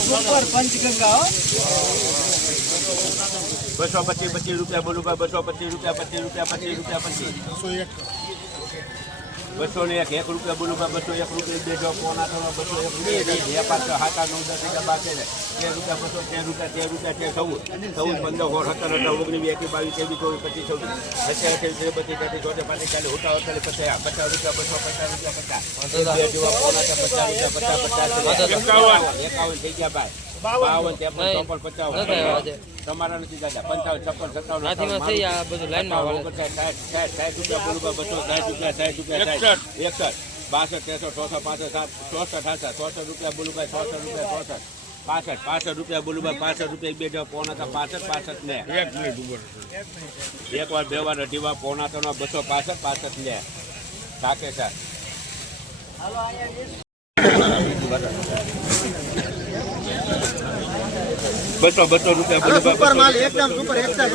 Super Panchganga હો. બસો પચીસ પચીસ રૂપિયા બોલું ભાઈ બસો પચીસ રૂપિયા પચીસ રૂપિયા પચીસ રૂપિયા પચીસ. બસો ને એક એક રૂપિયા બોલુમાં ભાઈ બસો એક રૂપિયા બે પોના ત્રણ બસો એક રૂપિયા બે પાંચ સાત આઠ નવ દસ અગિયાર બાકી તેર રૂપિયા બસો તેર રૂપિયા તેર રૂપિયા તેર ચૌદ. ચૌદ પંદર હોર સત્તર અઢાર ઓગણીસ એકી બાવીસ ત્રેવીસ ચોવીસ પચીસ ચૌદ અત્યારે ત્રેવીસ બત્રીસ ચાલીસ ચોત્રીસ પાંત્રીસ ચાલીસ હોટા અડતાલીસ પચાસ પચાસ રૂપિયા બસો પચાસ રૂપિયા પચાસ. બે જેવા પોના પચાસ રૂપિયા પચાસ પચાસ એકાવન થઈ ગયા બાય બાવન. ત્રેપન પચાવન. તમારા નથી દાદા પંચાવન છપ્પન સત્તાવન હાથીમાં થઈ આ બધું લાઈનમાં સાઠ રૂપિયા બસો સાઠ રૂપિયા સાઠ રૂપિયા સાઠ. એકસઠ. બાસઠ ત્રેસઠ ચોસઠ પાસઠ સાત ચોસઠ હાસઠ ચોસઠ રૂપિયા બોલુભાઈ ચોસઠ રૂપિયા ચોસઠ. પાસઠ પાસઠ રૂપિયા બોલુભાઈ પાસઠ રૂપિયા એક બે જવા પોણા હતા પાસઠ પાસઠ ને. એક વાર બે વાર અઢી વાર પોણા ત્રણ બસો પાસઠ પાસઠ ને. સાકે સાત બસો બસો રૂપિયા સુપર માલ એકદમ સુપર એકદમ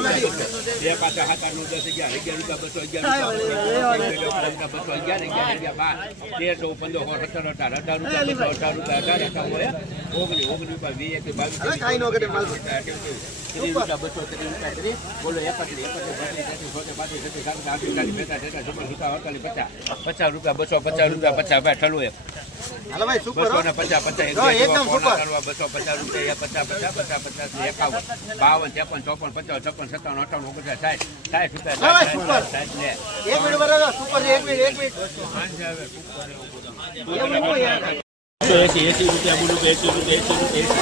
બે પાછા હાથ આઠ દસ અગિયાર અગિયાર રૂપિયા બસો અગિયાર બસો અગિયાર અગિયાર બાર. તેર પંદર સત્તર અઢાર અઢાર રૂપિયા અઢાર રૂપિયા અઢાર હોય ઓગણી ઓગણી રૂપિયા વીસ એકવીસ બાવીસ. ત્રીસ બસો ત્રીસ બોલો એકત્રીસ એકત્રીસ બત્રીસ પાંત્રીસ છત્રીસ ચાલીસ બેતાલીસ સુતા અડતાલીસ પચાસ પચાસ રૂપિયા બસો પચાસ રૂપિયા પચાસ ભાઈ ઠલું એક હાલો ભાઈ સુપર બસો ને પચાસ પચાસ એકદમ સુપર. બસો પચાસ રૂપિયા પચાસ પચાસ પચાસ પચાસ એકાવન બાવન ત્રેપન ચોપન પચાસ છપ્પન સત્તાવન અઠાવન ઓગણસાઠ સાઠ સાઠ રૂપિયા સુપર. એક મિનિટ બરાબર સુપર એક મિનિટ એક મિનિટ બસો એસી એસી રૂપિયા બોલું તો એસી રૂપિયા એસી રૂપિયા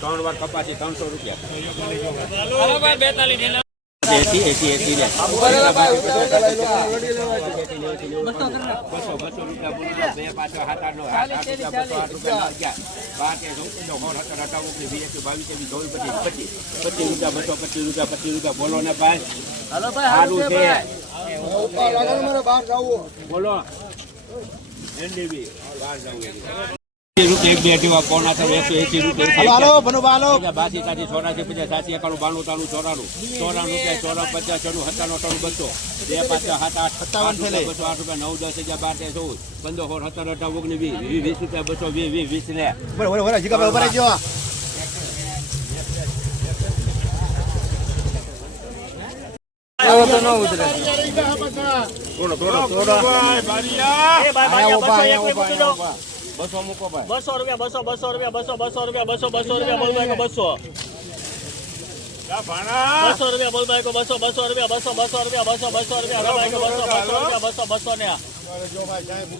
ત્રાણું, પાંચ પચીસ પચીસ પચાસ અઠાવન પચાસ પંચાસી પંચાસી પંચાસી અઠાવન વાર કપાસી ત્રણસો રૂપિયા. એસી એસી એસી લે. બસો બસો રૂપિયા બોલો. બે પાંચ સાત આઠ રૂપિયા બસો આઠ રૂપિયા અગિયાર. તેર ચૌદ પંદર સત્તર અઢાર ઓગણીસ વીસ એકવીસ બાવીસ ત્રેવીસ ચોવીસ પચીસ પચીસ. પચીસ રૂપિયા બસો પચીસ રૂપિયા પચીસ રૂપિયા. બોલો ને ભાઈ. સારું છે બોલો. એનડીબી. બહાર જવું રૂપિયા એક બે અઢી પોણા ત્રણ એકસો એસી રૂપિયા હાલો ભનુ હાલો બાસી સાથી ચોરાસી પચાસ સાસી એકાણું બાણું ત્રાણું ચોરાણું. ચોરાણું રૂપિયા ચોરા પચાસ ચોરું સત્તાણું અઠાણું બસો. બે પાંચ સાત આઠ સત્તાવન બસો આઠ રૂપિયા નવ દસ હજાર બાર તેર ચૌદ પંદર સોળ સત્તર અઢાર ઓગણીસ વીસ વીસ રૂપિયા બસો વીસ વીસ વીસ ને થોડો થોડો થોડો બસો મૂકો ભાઈ બસો રૂપિયા બસો બસો રૂપિયા બસો બસો રૂપિયા બસો બસો રૂપિયા બોલ ભાઈ બસો બસો રૂપિયા બોલ ભાઈ બસો બસો રૂપિયા બસો બસો રૂપિયા બસો બસો રૂપિયા બસો બસો રૂપિયા બસો બસો ને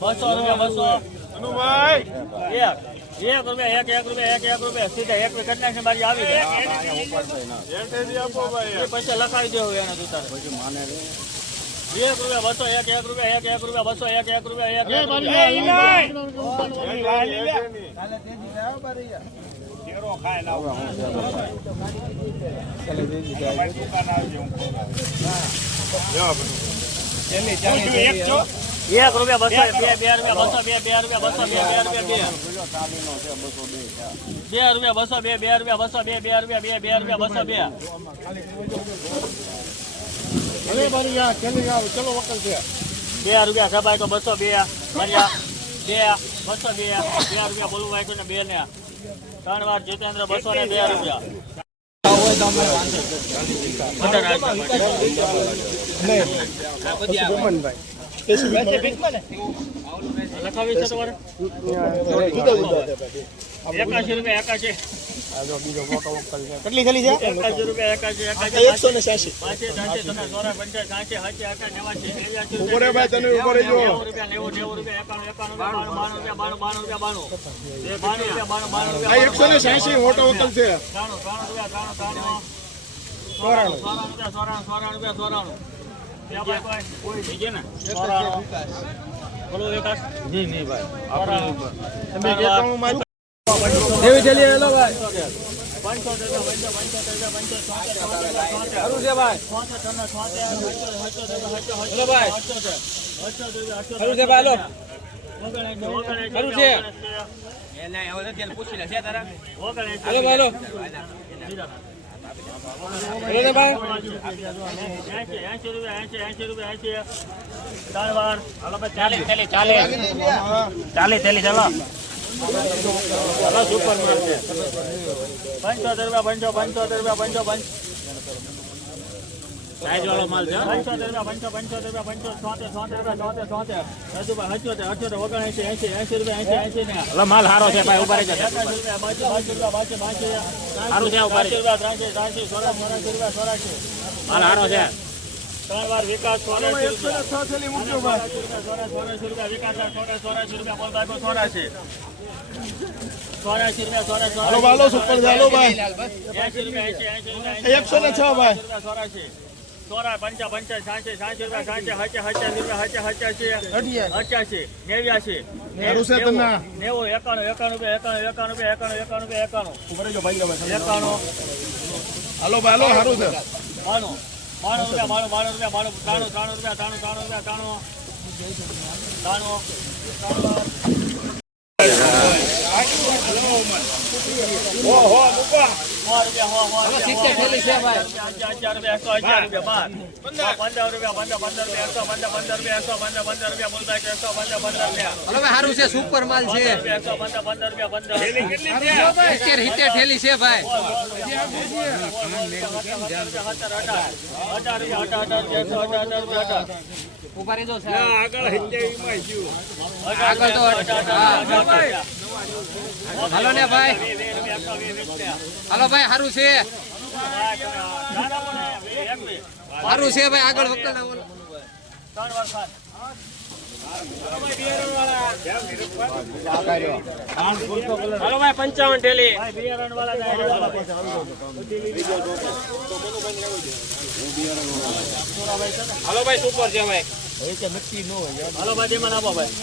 બસો રૂપિયા બસો એક એક રૂપિયા એક એક રૂપિયા એક એક રૂપિયા સીધા એક કરી નાખી બારી આવી જાય પૈસા લખાવી દેવું એને તું તારે એક રૂપિયા બસો એક એક રૂપિયા એક એક રૂપિયા બસો એક એક રૂપિયા એક એક રૂપિયા. બસો બે બે રૂપિયા બસો બે બે રૂપિયા બસો બે બે રૂપિયા બે. બે રૂપિયા બસો બે બે રૂપિયા બસો બે બે રૂપિયા બે બે રૂપિયા બસો બે. બે રૂપિયા સભાઈ તો બસો બે મર્યા બે બસો બે બે રૂપિયા બોલવું હોય તો ને બે ને ત્રણ વાર જીતેન્દ્ર બસો ને બે રૂપિયા. લખાવી છે તમારે? એકાશી રૂપિયા એકાશી. કેટલી ખાલી છે? એકાશી રૂપિયા એકાશી એકાશી ભાઈ, તને રૂપિયા રૂપિયા રૂપિયા રૂપિયા રૂપિયા રૂપિયા રૂપિયા એકસો ને છ્યાસી મોટો વકલ છે. ત્રાણું ત્રાણું રૂપિયા ત્રાણું ત્રાણું સોરાણું સોરાણું સોરાણું રૂપિયા સોરાણું કોઈ. કોઈ બીજે ને? સોરાણું બોલો વિકાસ. નહીં નહીં ભાઈ. તમે જે દેવી ચલી હેલો ભાઈ. ચાલીસ ચાલે ચાલે ચાલો. ચાલો સુપર માર્કેટ પંચોતેર રૂપિયા પંચો પંચોતેર રૂપિયા પંચો પંચ. સાઈઝ વાળો માલ છે પંચોતેર રૂપિયા પંચો પંચોતેર રૂપિયા પંચો છોતેર છોતેર રૂપિયા છોતેર છોતેર. હજુભાઈ અઠ્યોતેર અઠ્યોતેર ઓગણએંસી એંસી એંસી રૂપિયા એંસી એંસી ને. હલો માલ સારો છે ભાઈ ઊભા બાસી બાસી સારું છે ઊભા રહેજો. ત્રાસી ત્રાસી ચોરાસી રૂપિયા ચોરાસી. માલ સારો છે. ત્રણ વાર વિકાસ રૂપિયા રૂપિયા એકસો ને છ ભાઈ. ચોરાસી ચોરા પંચા પંચા સાંસી સાંસી રૂપિયા સાંસી હચા હચા રૂપિયા હચા હચાસી અઠ્યાસી નેવ્યાસી. છે નેવું એકાણું એકાણું રૂપિયા એકાણું એકાણું રૂપિયા એકાણું એકાણું રૂપિયા એકાણું. ભાઈ ભાઈ. એકાણું. હાલો ભાઈ હાલો સારું છે. બાણું રૂપિયા બાણું બાણું રૂપિયા બાણું ત્રાણું ત્રાણું રૂપિયા, ત્રાણું ત્રાણું રૂપિયા, ત્રાણું. ત્રાણું. સો રૂપિયા સારું છે સુપર માલ છે. પંદર સિત્તેર સિત્તેર થેલી છે ભાઈ. આગળ તો. હાલો ને ભાઈ. હાલો ભાઈ સારું છે. સારું છે ભાઈ, આગળ વકલ ના ભાઈ, પંચાવન ટેલી. ભાઈ સુપર છે ભાઈ. હાલો ભાઈ, જેમાં આપો ભાઈ.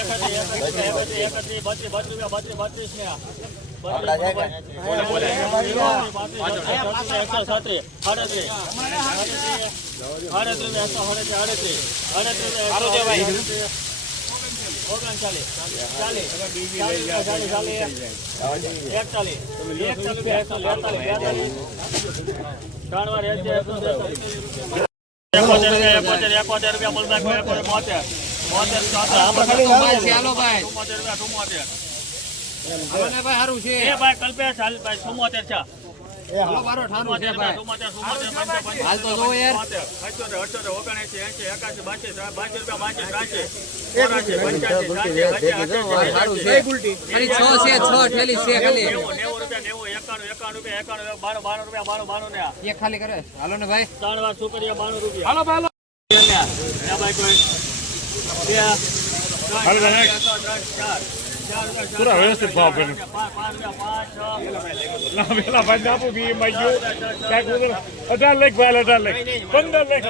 એકત્રીસ, એકત્રીસ, બત્રીસ, બત્રીસ, બત્રીસ ને એકોતેર રૂપિયા, એકોતેર, એકોતેર રૂપિયા, કોઈ એકોતેર, બોતેર, બોતેર, ચોતેર, રૂપિયા, ચુમ્મોતેર. હાલો ભાઈ સારું છે. એ ભાઈ કલ્પેશ, હાલ ભાઈ, ચુમ્મોતેર છે. હાલો હાલ ખાલી. કરે. હાલો ને ભાઈ. ત્રણ વાર સુપરિયા, બાણું રૂપિયા. હાલો ભાઈ, ભાઈ. કોઈ ચાર, વ્યવસ્થિત ભાવ પાંચ, છ, પેલા ભાઈ આપું બી એમાં ગયું ક્યાંક અઢાર લેખ ભાઈ અઢાર લેખ પંદર લેખ